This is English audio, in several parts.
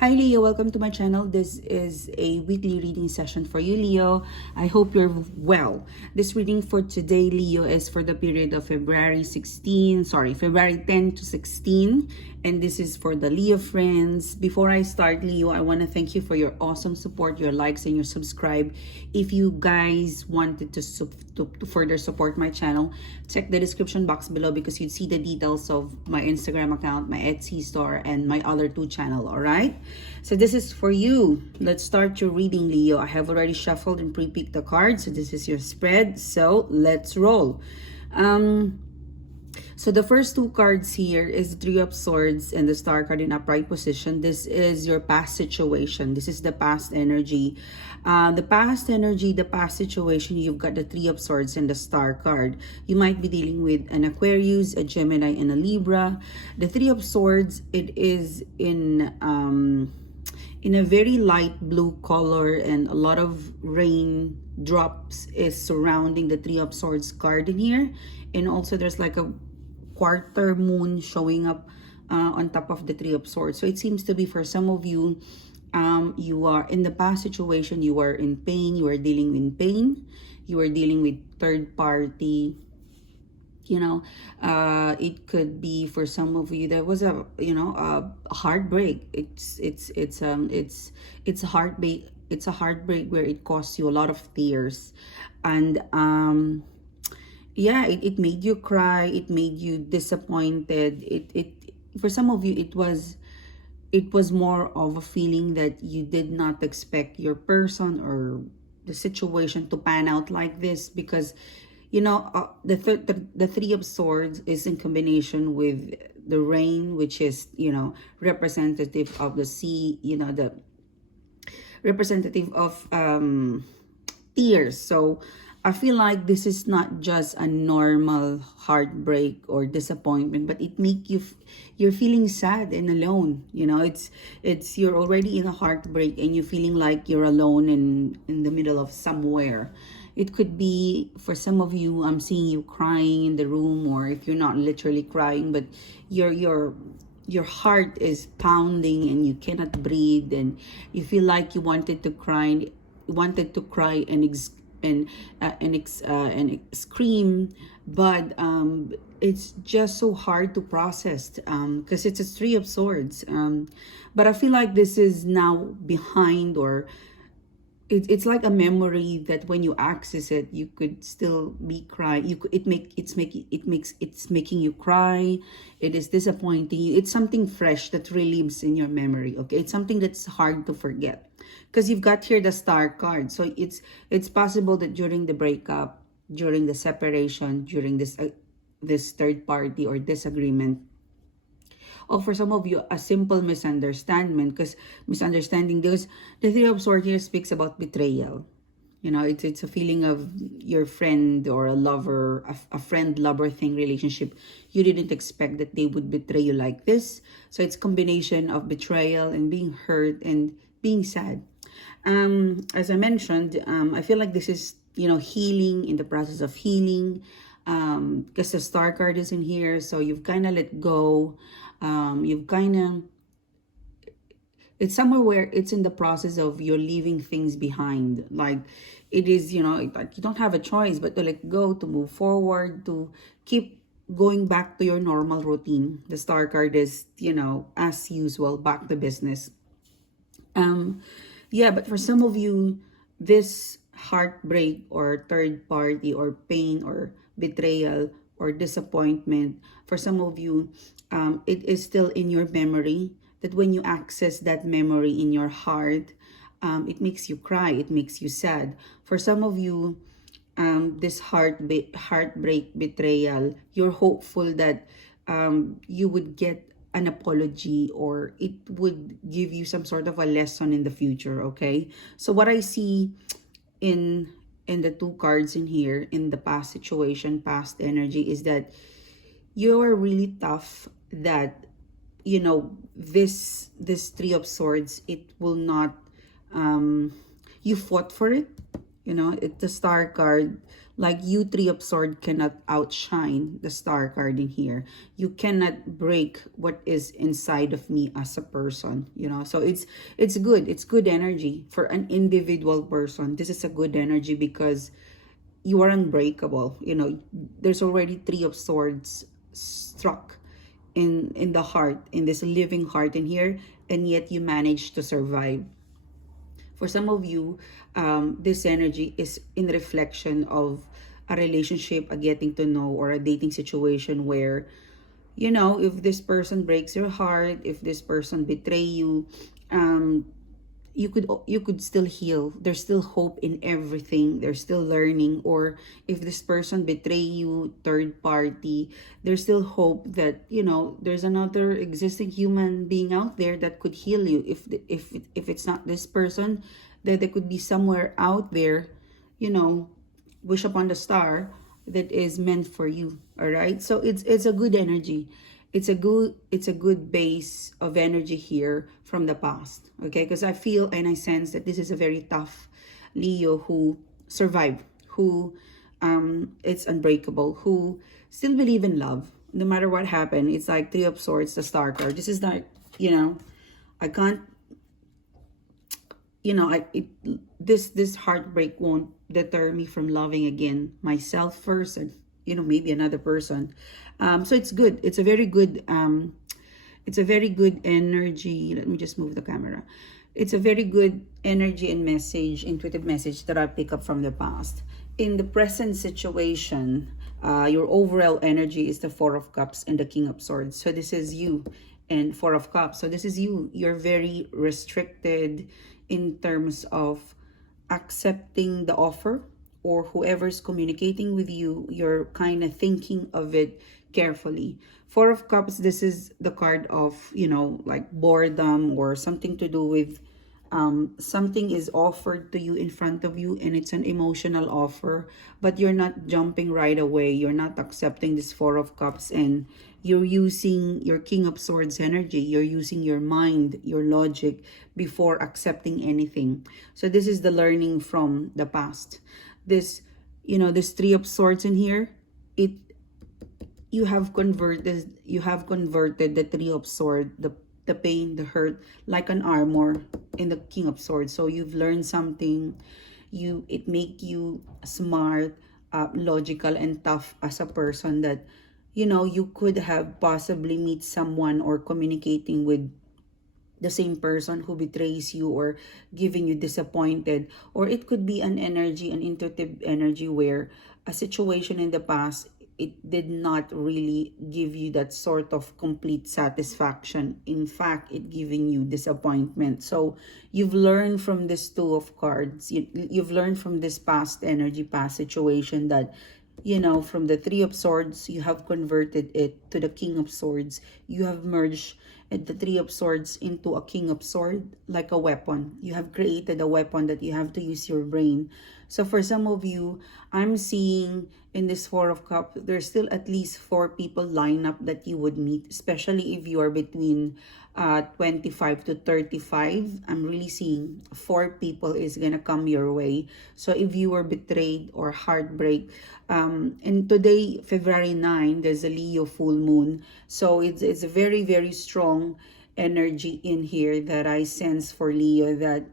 Hi Leo, welcome to my channel. This is a weekly reading session for you, Leo. I hope you're well. This reading for today, Leo, is for the period of February 10 to 16. And this is for the Leo friends. Before I start, Leo, I want to thank you for your awesome support, your likes, and your subscribe. If you guys wanted to further support my channel, check the description box below because you'd see the details of my Instagram account, my Etsy store, and my other two channel, all right? So this is for you. Let's start your reading, Leo. I have already shuffled and pre-picked the cards, so this is your spread. So let's roll. So the first two cards here is the Three of Swords and the Star card in upright position. This is your past situation. This is the past energy. The past energy, the past situation, you've got the Three of Swords and the Star card. You might be dealing with an Aquarius, a Gemini, and a Libra. The Three of Swords, it is in a very light blue color, and a lot of rain drops is surrounding the Three of Swords card in here. And also there's like a quarter moon showing up on top of the Three of Swords. So it seems to be for some of you, you are in the past situation, you are in pain, you are dealing with pain, you are dealing with third party. It could be for some of you there was a heartbreak. It's a heartbreak. It's a heartbreak where it costs you a lot of tears, and yeah, it made you cry, it made you disappointed. It for some of you it was more of a feeling that you did not expect your person or the situation to pan out like this, because the Three of Swords is in combination with the rain, which is representative of the sea, the representative of tears. So I feel like this is not just a normal heartbreak or disappointment, but it make you're feeling sad and alone. It's you're already in a heartbreak and you're feeling like you're alone in the middle of somewhere. It could be for some of you, I'm seeing you crying in the room, or if you're not literally crying, but your heart is pounding and you cannot breathe, and you feel like you wanted to cry and scream, but it's just so hard to process because it's a Three of Swords. But I feel like this is now behind, or it's like a memory that when you access it, you could still be crying. It's making you cry. It is disappointing you. It's something fresh that relives in your memory. Okay, it's something that's hard to forget, because you've got here the Star card. So it's possible that during the breakup, during the separation, during this third party or disagreement, or for some of you, a simple misunderstanding, because the Three of Swords here speaks about betrayal. It's a feeling of your friend or a lover, a friend-lover thing relationship. You didn't expect that they would betray you like this. So it's combination of betrayal and being hurt and being sad. As I mentioned, I feel like this is, healing, in the process of healing, because the Star card is in here. So you've kind of let go. It's somewhere where it's in the process of you're leaving things behind. Like it is, like you don't have a choice but to let go, to move forward, to keep going back to your normal routine. The Star card is, as usual, back to business. Yeah, but for some of you, this heartbreak or third party or pain or betrayal or disappointment, for some of you, it is still in your memory, that when you access that memory in your heart, it makes you cry, it makes you sad. For some of you, this heartbreak betrayal, you're hopeful that you would get an apology, or it would give you some sort of a lesson in the future. Okay, so what I see in the two cards in here, in the past situation, past energy, is that you are really tough, that this Three of Swords, it will not you fought for it, You know, it's the star card. Like you, three of swords cannot outshine the star card in here. You cannot break what is inside of me as a person, you know. So it's good. It's good energy for an individual person. This is a good energy because you are unbreakable. You know, there's already three of swords struck in the heart, in this living heart in here, and yet you managed to survive. For some of you, this energy is in reflection of a relationship, a getting to know, or a dating situation where, you know, if this person breaks your heart, if this person betray you, um, you could still heal. There's still hope in everything. There's still learning. Or if this person betray you, third party, there's still hope that, you know, there's another existing human being out there that could heal you. If it's not this person, that there could be somewhere out there, you know, wish upon the star, that is meant for you. All right, so it's a good energy. It's a good base of energy here from the past. Okay, because I feel and I sense that this is a very tough Leo who survived, who it's unbreakable, who still believe in love no matter what happened. It's like three of swords, the star card. This is like, you know, I can't, you know, this heartbreak won't deter me from loving again myself first, and, you know, maybe another person. So it's good. It's a very good energy. Let me just move the camera. It's a very good energy and message, intuitive message that I pick up from the past. In the present situation, your overall energy is the Four of Cups and the King of Swords. So this is you, and Four of Cups. So this is you. You're very restricted in terms of accepting the offer, or whoever's communicating with you, you're kind of thinking of it carefully. Four of Cups, this is the card of, you know, like boredom, or something to do with something is offered to you in front of you, and it's an emotional offer, but you're not jumping right away. You're not accepting this Four of Cups, and you're using your King of Swords energy. You're using your mind, your logic, before accepting anything. So this is the learning from the past. This, you know, this Three of Swords in here, it you have converted the Three of Swords, the pain, the hurt, like an armor in the King of Swords. So you've learned something. It make you smart, logical, and tough as a person, that, you know, you could have possibly meet someone or communicating with the same person who betrays you or giving you disappointed. Or it could be an energy, an intuitive energy, where a situation in the past, it did not really give you that sort of complete satisfaction. In fact, it giving you disappointment. So you've learned from this Two of Cards. You've learned from this past energy, past situation, that, you know, from the Three of Swords, you have converted it to the King of Swords. You have merged the Three of Swords into a King of Swords, like a weapon. You have created a weapon that you have to use your brain. So for some of you, I'm seeing in this Four of Cups, there's still at least 4 people line up that you would meet, especially if you are between 25 to 35. I'm really seeing 4 people is gonna come your way. So if you were betrayed or heartbreak, and today, February 9, there's a Leo full moon. So it's a very, very strong energy in here that I sense for Leo, that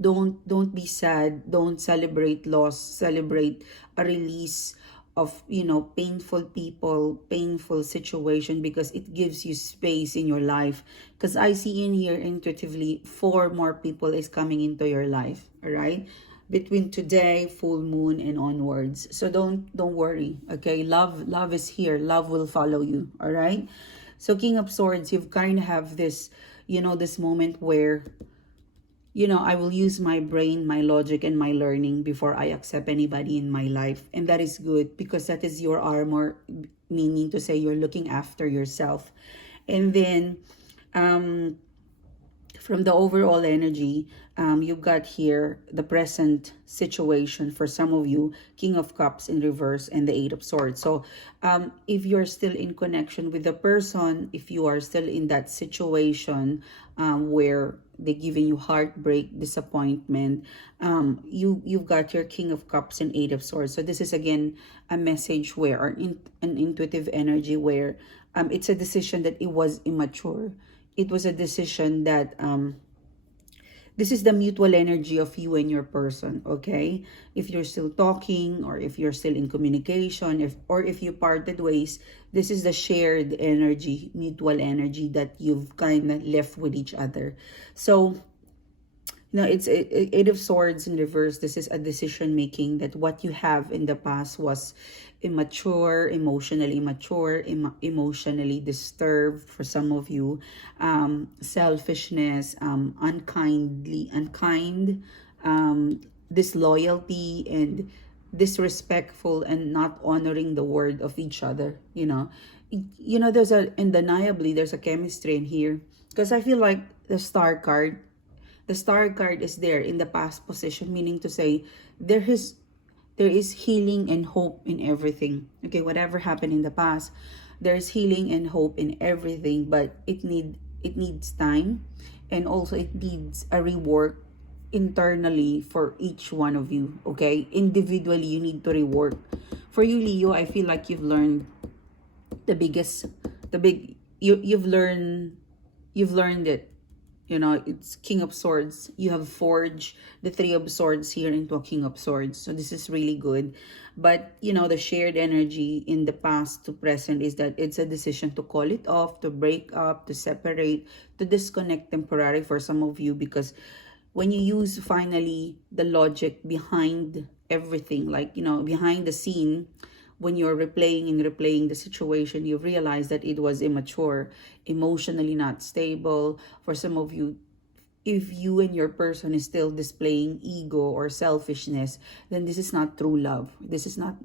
don't be sad, don't celebrate loss, celebrate a release of, you know, painful people, painful situation, because it gives you space in your life. Because I see in here intuitively 4 more people is coming into your life. All right, between today, full moon, and onwards. So don't worry. Okay, love is here. Love will follow you. All right. So King of Swords, you've kind of have this, you know, this moment where, you know, I will use my brain, my logic, and my learning before I accept anybody in my life. And that is good, because that is your armor, meaning to say you're looking after yourself. And then from the overall energy, you've got here the present situation for some of you, King of Cups in reverse and the Eight of Swords. So if you're still in connection with the person, if you are still in that situation where they're giving you heartbreak, disappointment. You've got your King of Cups and Eight of Swords. So this is again a message where, or an intuitive energy where it's a decision that it was immature. It was a decision that this is the mutual energy of you and your person, okay? If you're still talking, or if you're still in communication, if you parted ways, this is the shared energy, mutual energy that you've kind of left with each other. So it's Eight of Swords in reverse. This is a decision making that what you have in the past was immature, emotionally immature, emotionally disturbed for some of you, selfishness, unkind, disloyalty, and disrespectful, and not honoring the word of each other. There's undeniably there's a chemistry in here, because I feel like the star card is there in the past position, meaning to say there is healing and hope in everything. Okay, whatever happened in the past, there's healing and hope in everything, but it needs time, and also it needs a rework internally for each one of you. Okay, individually you need to rework. For you, Leo, I feel like you've learned the biggest the big you've learned it. It's King of Swords. You have forged the Three of Swords here into a King of Swords. So this is really good. But, the shared energy in the past to present is that it's a decision to call it off, to break up, to separate, to disconnect temporarily for some of you. Because when you use finally the logic behind everything, like, behind the scene, when you're replaying the situation, you realize that it was immature, emotionally not stable. For some of you, if you and your person is still displaying ego or selfishness, then this is not true love. This is not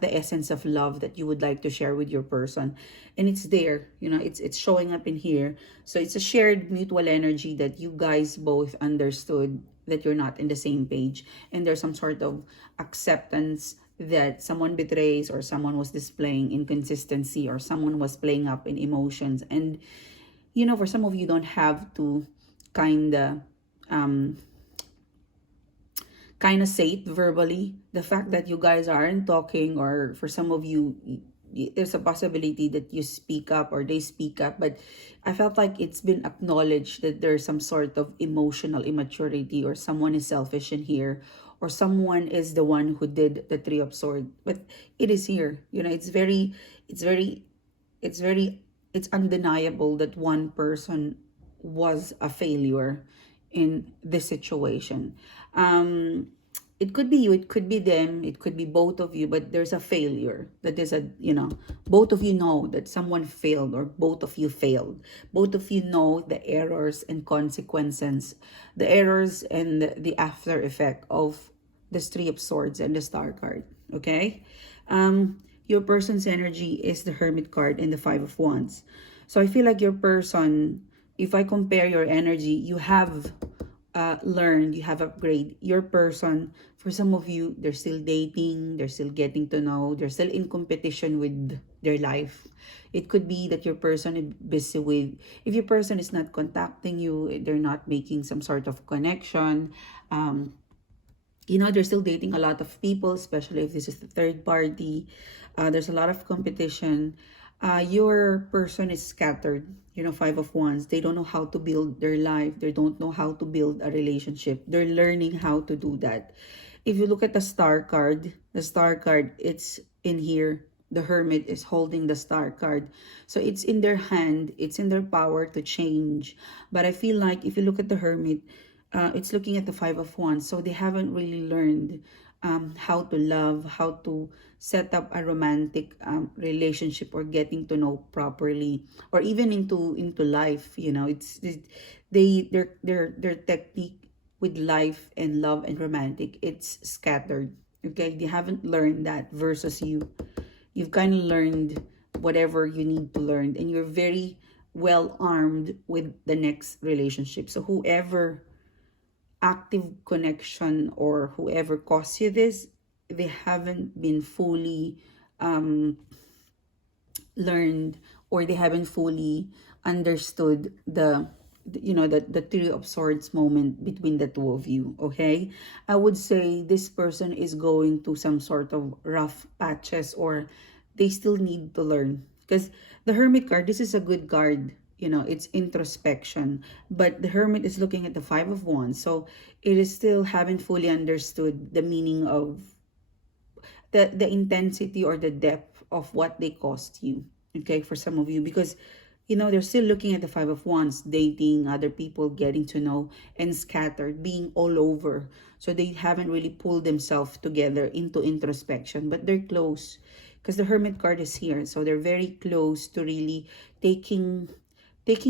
the essence of love that you would like to share with your person. And it's there, it's showing up in here. So it's a shared mutual energy that you guys both understood that you're not in the same page, and there's some sort of acceptance that someone betrays, or someone was displaying inconsistency, or someone was playing up in emotions. And for some of you, don't have to kind of say it verbally, the fact that you guys aren't talking, or for some of you, there's a possibility that you speak up or they speak up, but I felt like it's been acknowledged that there's some sort of emotional immaturity, or someone is selfish in here, or someone is the one who did the Three of Swords. But it is here. It's undeniable that one person was a failure in this situation. It could be you, it could be them, it could be both of you, but there's a failure. That is both of you know that someone failed, or both of you failed. Both of you know the errors and consequences, the errors and the after effect of the Three of Swords and the Star card. Okay? Your person's energy is the Hermit card and the Five of Wands. So I feel like your person, if I compare your energy, you have learned, you have upgraded. Your person, for some of you, they're still dating, they're still getting to know, they're still in competition with their life. It could be that your person is busy with, if your person is not contacting you, they're not making some sort of connection. They're still dating a lot of people, especially if this is the third party. There's a lot of competition. Your person is scattered. Five of Wands. They don't know how to build their life. They don't know how to build a relationship. They're learning how to do that. If you look at the Star card, it's in here. The Hermit is holding the Star card. So it's in their hand. It's in their power to change. But I feel like if you look at the Hermit, it's looking at the Five of Wands. So they haven't really learned how to love, how to set up a romantic relationship, or getting to know properly, or even into life. Their technique with life and love and romantic, it's scattered. Okay, they haven't learned that. Versus you've kind of learned whatever you need to learn, and you're very well armed with the next relationship. So whoever active connection, or whoever caused you this, they haven't been fully learned, or they haven't fully understood the the three of swords moment between the two of you. Okay, I would say this person is going to some sort of rough patches, or they still need to learn, because the hermit card, this is a good card. It's introspection, but the hermit is looking at the five of wands, so it is still haven't fully understood the meaning of the intensity or the depth of what they cost you. Okay, for some of you, because they're still looking at the five of wands, dating other people, getting to know, and scattered, being all over. So they haven't really pulled themselves together into introspection, but they're close, because the hermit card is here, so they're very close to really taking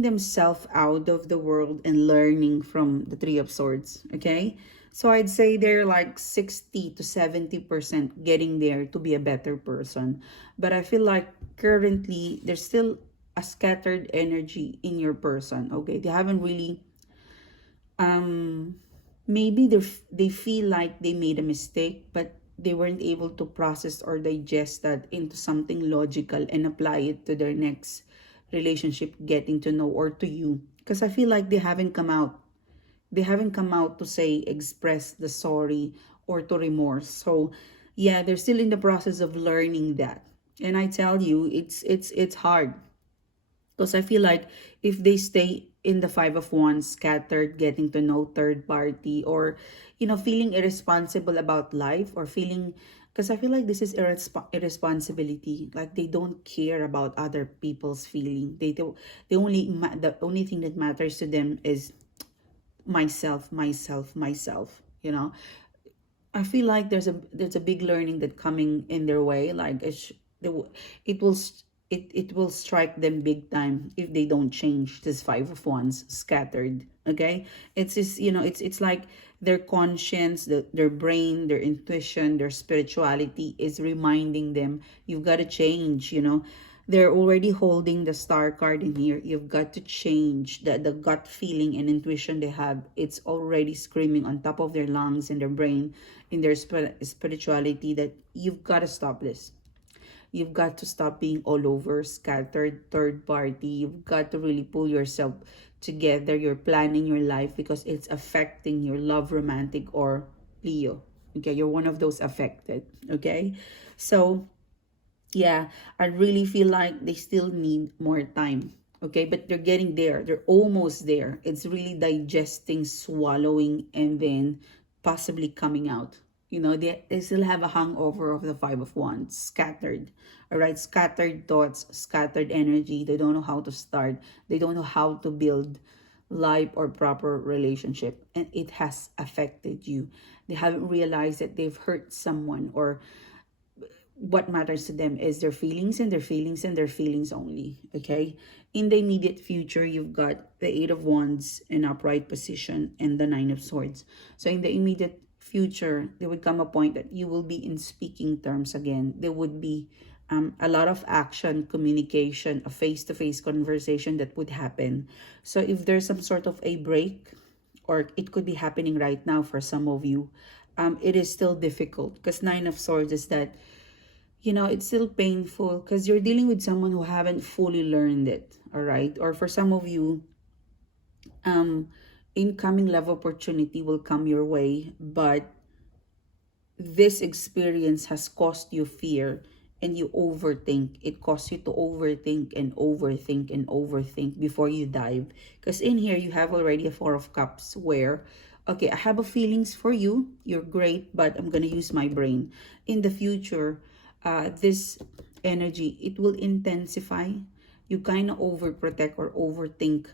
themselves out of the world and learning from the three of swords. Okay, so I'd say they're like 60 to 70% getting there to be a better person. But I feel like currently there's still a scattered energy in your person. Okay, they haven't really maybe they feel like they made a mistake, but they weren't able to process or digest that into something logical and apply it to their next relationship, getting to know, or to you, because I feel like they haven't come out to say, express the sorry or to remorse. So yeah, they're still in the process of learning that. And I tell you, it's hard, because I feel like if they stay in the five of wands, scattered, getting to know third party, or feeling irresponsible about life, or feeling, because I feel like this is irresponsibility. Like they don't care about other people's feeling. The only thing that matters to them is myself, myself, myself. I feel like there's a big learning that coming in their way. Like it will it will strike them big time if they don't change this five of wands scattered. Okay, it's just it's like their conscience, their brain, their intuition, their spirituality is reminding them, you've got to change. They're already holding the star card in here. You've got to change. The gut feeling and intuition they have, it's already screaming on top of their lungs and their brain, in their spirituality, that you've got to stop this. You've got to stop being all over, scattered, third party. You've got to really pull yourself together. You're planning your life, because it's affecting your love, romantic, or Leo. Okay, you're one of those affected. Okay, so yeah, I really feel like they still need more time. Okay, but they're getting there. They're almost there. It's really digesting, swallowing, and then possibly coming out. They still have a hangover of the five of wands, scattered. All right, scattered thoughts, scattered energy. They don't know how to start. They don't know how to build life or proper relationship, and it has affected you. They haven't realized that they've hurt someone, or what matters to them is their feelings, and their feelings, and their feelings only. Okay, in the immediate future, you've got the eight of wands in upright position and the nine of swords. So in the immediate future, there would come a point that you will be in speaking terms again. There would be a lot of action, communication, a face-to-face conversation that would happen. So if there's some sort of a break, or it could be happening right now for some of you, it is still difficult, because nine of swords is that it's still painful, because you're dealing with someone who haven't fully learned it. All right, or for some of you, incoming love opportunity will come your way, but this experience has caused you fear, and you overthink. It caused you to overthink and overthink and overthink before you dive, because in here you have already a four of cups, where okay, I have a feelings for you, you're great, but I'm gonna use my brain. In the future, this energy, it will intensify. You kind of overprotect or overthink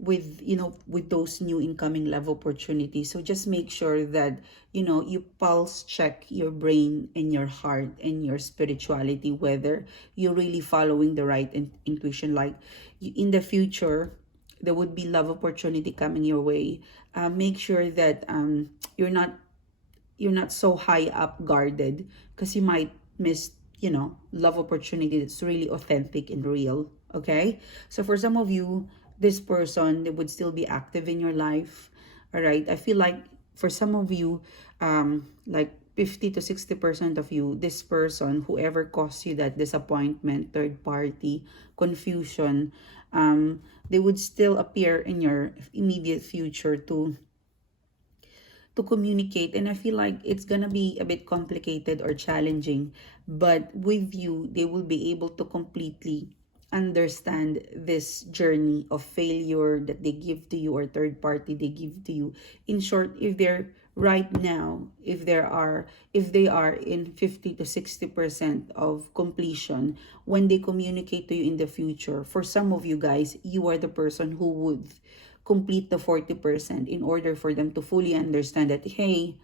with those new incoming love opportunities. So just make sure that you pulse check your brain and your heart and your spirituality, whether you're really following the right intuition. Like in the future, there would be love opportunity coming your way. Make sure that you're not so high up guarded, because you might miss love opportunity that's really authentic and real. Okay, so for some of you, this person, they would still be active in your life. All right, I feel like for some of you, like 50 to 60% of you, this person, whoever caused you that disappointment, third party, confusion, they would still appear in your immediate future to communicate. And I feel like it's gonna be a bit complicated or challenging, but with you they will be able to completely understand this journey of failure that they give to you, or third party they give to you. In short, if they're right now, if they are in 50 to 60% of completion, when they communicate to you in the future, for some of you guys, you are the person who would complete the 40% in order for them to fully understand that, hey,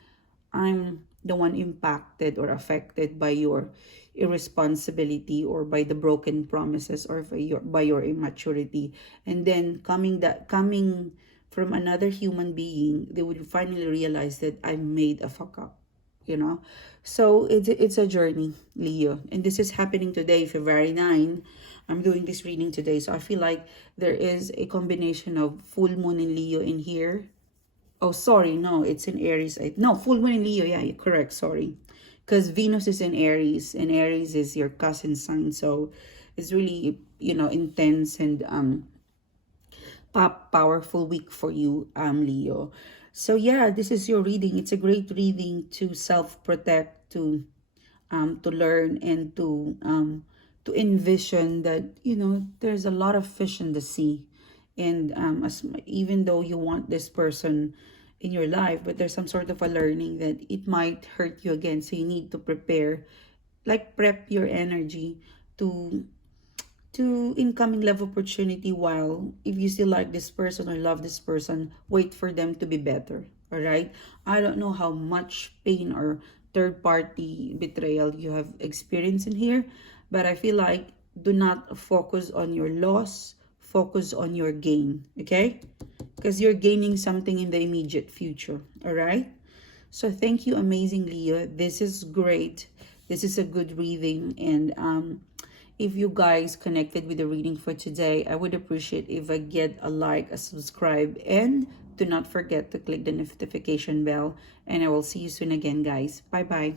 I'm the one impacted or affected by your irresponsibility, or by the broken promises, or by your immaturity. And then coming from another human being, they would finally realize that I made a fuck up, you know. So it's a journey, Leo, and this is happening today, February 9. I'm doing this reading today, so I feel like there is a combination of full moon in Leo in here. Oh, sorry, no, it's in Aries. No, full moon in Leo. Yeah, you're correct. Sorry, because Venus is in Aries, and Aries is your cousin sign, so it's really, you know, intense and powerful week for you, Leo. So yeah, this is your reading. It's a great reading to self-protect, to learn, and to envision that, you know, there's a lot of fish in the sea. And even though you want this person in your life, but there's some sort of a learning that it might hurt you again. So you need to prepare, like prep your energy to incoming love opportunity, while if you still like this person or love this person, wait for them to be better. All right, I don't know how much pain or third party betrayal you have experienced in here, but I feel like do not focus on your loss, focus on your gain. Okay, because you're gaining something in the immediate future. All right, so thank you, amazing Leo. This is great. This is a good reading. And if you guys connected with the reading for today, I would appreciate if I get a like, a subscribe, and do not forget to click the notification bell. And I will see you soon again, guys. Bye bye.